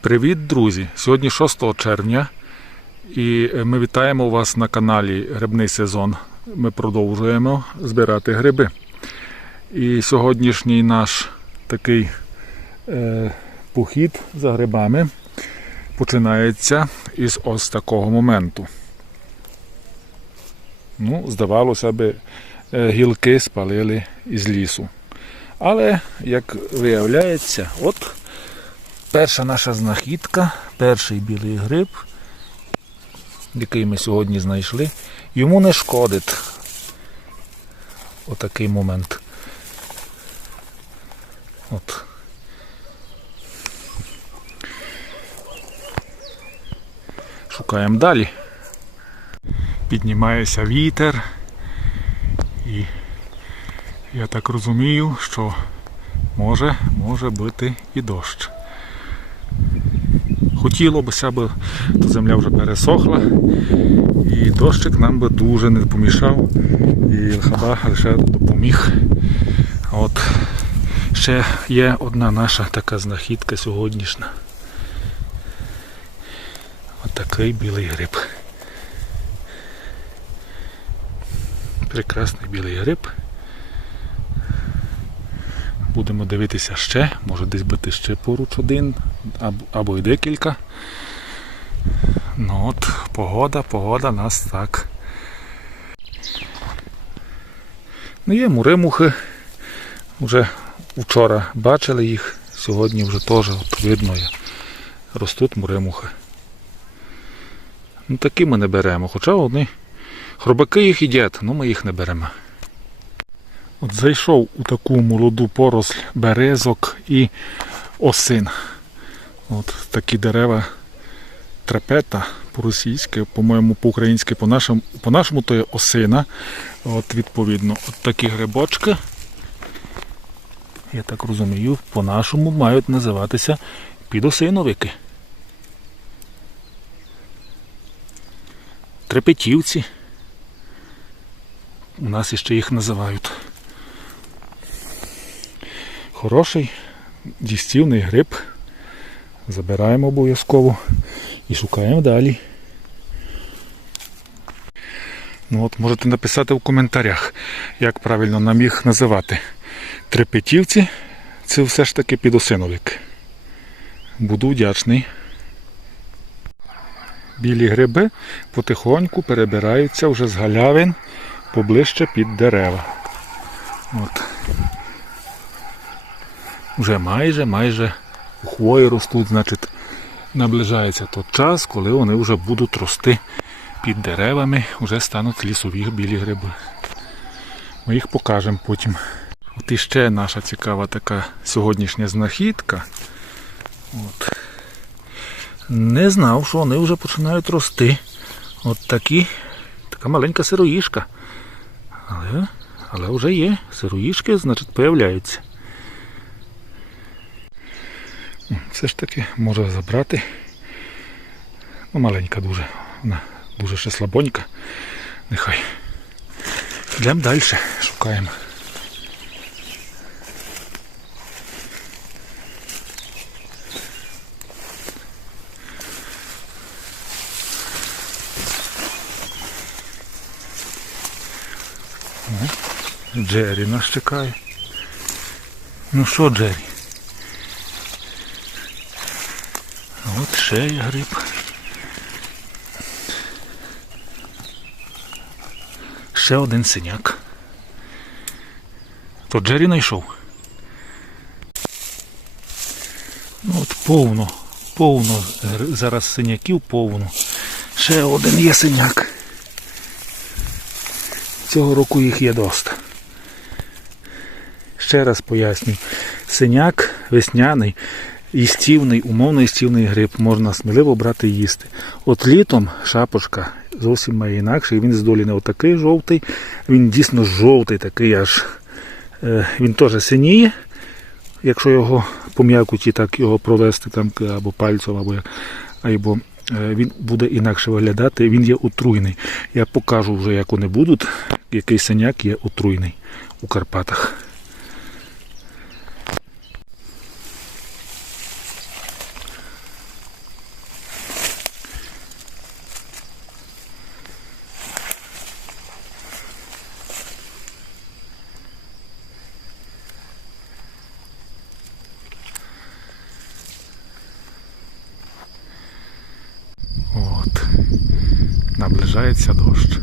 Привіт, друзі! Сьогодні 6 червня і ми вітаємо вас на каналі Грибний сезон. Ми продовжуємо збирати гриби. І сьогоднішній наш такий е, похід за грибами починається із ось такого моменту. Ну, здавалося би, е, гілки спалили із лісу. Але, як виявляється, от Перша наша знахідка, перший білий гриб, який ми сьогодні знайшли, йому не шкодить отакий момент. От. Шукаємо далі. Піднімається вітер і я так розумію, що може, може бути і дощ. Хотіло б, аби то земля вже пересохла, і дощик нам би дуже не помішав, і хаба лише допоміг. От ще є одна наша така знахідка сьогоднішня. Отакий білий гриб. Прекрасний білий гриб. Будемо дивитися ще, може десь бути ще поруч один або, й декілька. Ну от, погода, погода нас так. Ну є муримухи. Вже вчора бачили їх, сьогодні вже теж от видно. Ростуть муримухи. Ну такі ми не беремо, хоча вони хробаки їх їдять, але ми їх не беремо. От зайшов у таку молоду поросль березок і осин. От такі дерева трапета по-російськи, по-моєму, по-українськи, по-нашому, по-нашому то є осина. От відповідно, от такі грибочки, я так розумію, по-нашому мають називатися підосиновики. Трепетівці. У нас іще їх називають. Хороший дістівний гриб. Забираємо обов'язково і шукаємо далі. Ну от Можете написати в коментарях, як правильно нам їх називати. Трепетівці це все ж таки підосиновик. Буду вдячний. Білі гриби потихоньку перебираються вже з галявин поближче під дерева. От. Вже майже, майже хвої ростуть, значить, наближається той час, коли вони вже будуть рости під деревами, вже стануть лісові білі гриби. Ми їх покажемо потім. От іще наша цікава така сьогоднішня знахідка. От. Не знав, що вони вже починають рости. От такі, така маленька сироїшка. Але, але вже є. Сироїшки, значить, появляються. Все ж таки може забрати. Ну, маленька дуже. Вона дуже ще слабонька. Нехай. Йдемо далі, шукаємо. Джері нас чекає. Ну що, Джері? От ще є гриб. Ще один синяк. То Джері знайшов. Ну от повно, повно, зараз синяків повно. Ще один є синяк. Цього року їх є доста. Ще раз поясню. Синяк весняний їстівний, умовно їстівний гриб можна сміливо брати і їсти. От літом шапочка зовсім має інакше, він здолі не отакий жовтий, він дійсно жовтий, такий аж. Е, він теж синіє, якщо його по м'якуті так його провести там або пальцем, або, або е, він буде інакше виглядати, він є отруйний. Я покажу вже, як вони будуть, який синяк є отруйний у Карпатах. от. Наближається дощ.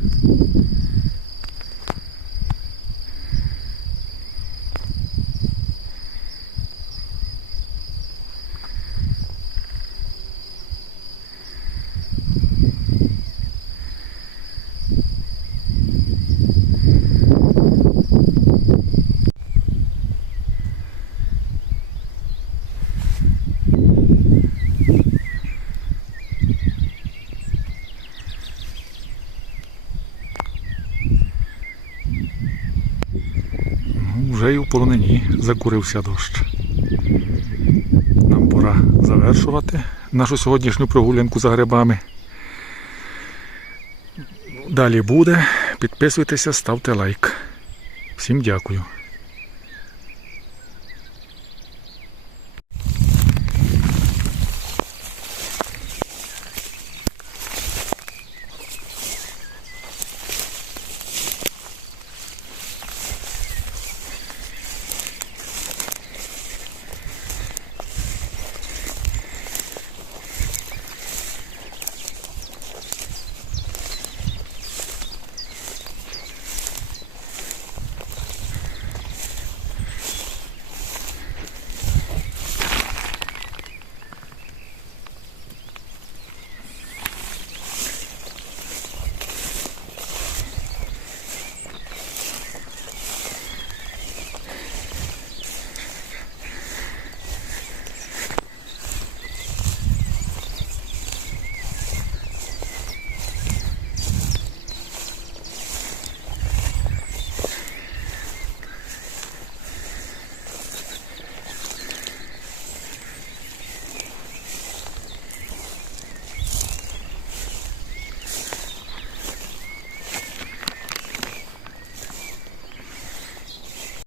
Ну, Вже й у полонині закурився дощ. Нам пора завершувати нашу сьогоднішню прогулянку за грибами. Далі буде. Підписуйтеся, ставте лайк. Всім дякую.